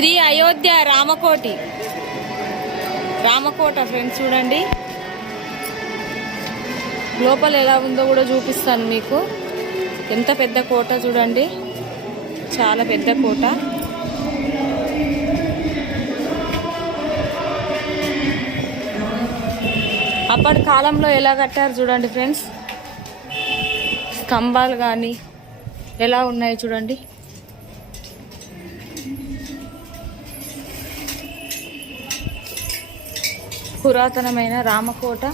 శ్రీ అయోధ్య రామకోటి. రామకోట ఫ్రెండ్స్ చూడండి. లోపల ఎలా ఉందో కూడా చూపిస్తాను మీకు. ఎంత పెద్ద కోట చూడండి. చాలా పెద్ద కోట. అప్పటి కాలంలో ఎలా కట్టారు చూడండి ఫ్రెండ్స్ స్తంభాలు కానీ ఎలా ఉన్నాయి చూడండి. పురాతనమైన రామకోట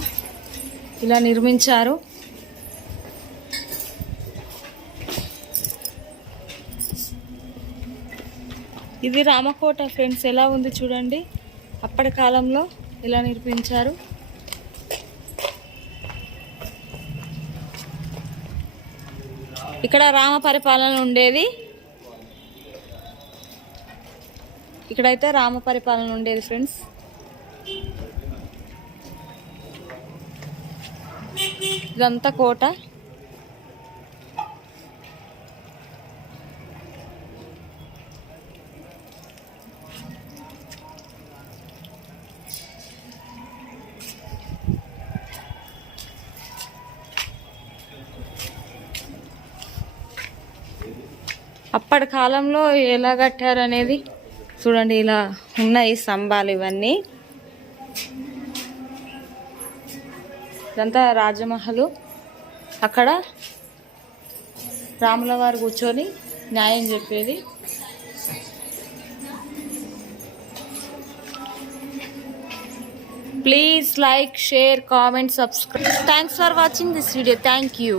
ఇలా నిర్మించారు. ఇది రామకోట ఫ్రెండ్స్ ఎలా ఉంది చూడండి. అప్పటి కాలంలో ఎలా నిర్మించారు. ఇక్కడ రామ పరిపాలన ఉండేది. ఇక్కడైతే రామ పరిపాలన ఉండేది ఫ్రెండ్స్. ఇదంతా కోట. అప్పటి కాలంలో ఎలా కట్టారు అనేది చూడండి ఇలా ఉన్నాయి స్తంభాలు ఇవన్నీ. ఇదంతా రాజమహల్. అక్కడ రాముల వారు కూర్చొని న్యాయం చెప్పేది. Please like share comment subscribe. Thanks for watching this video. Thank you.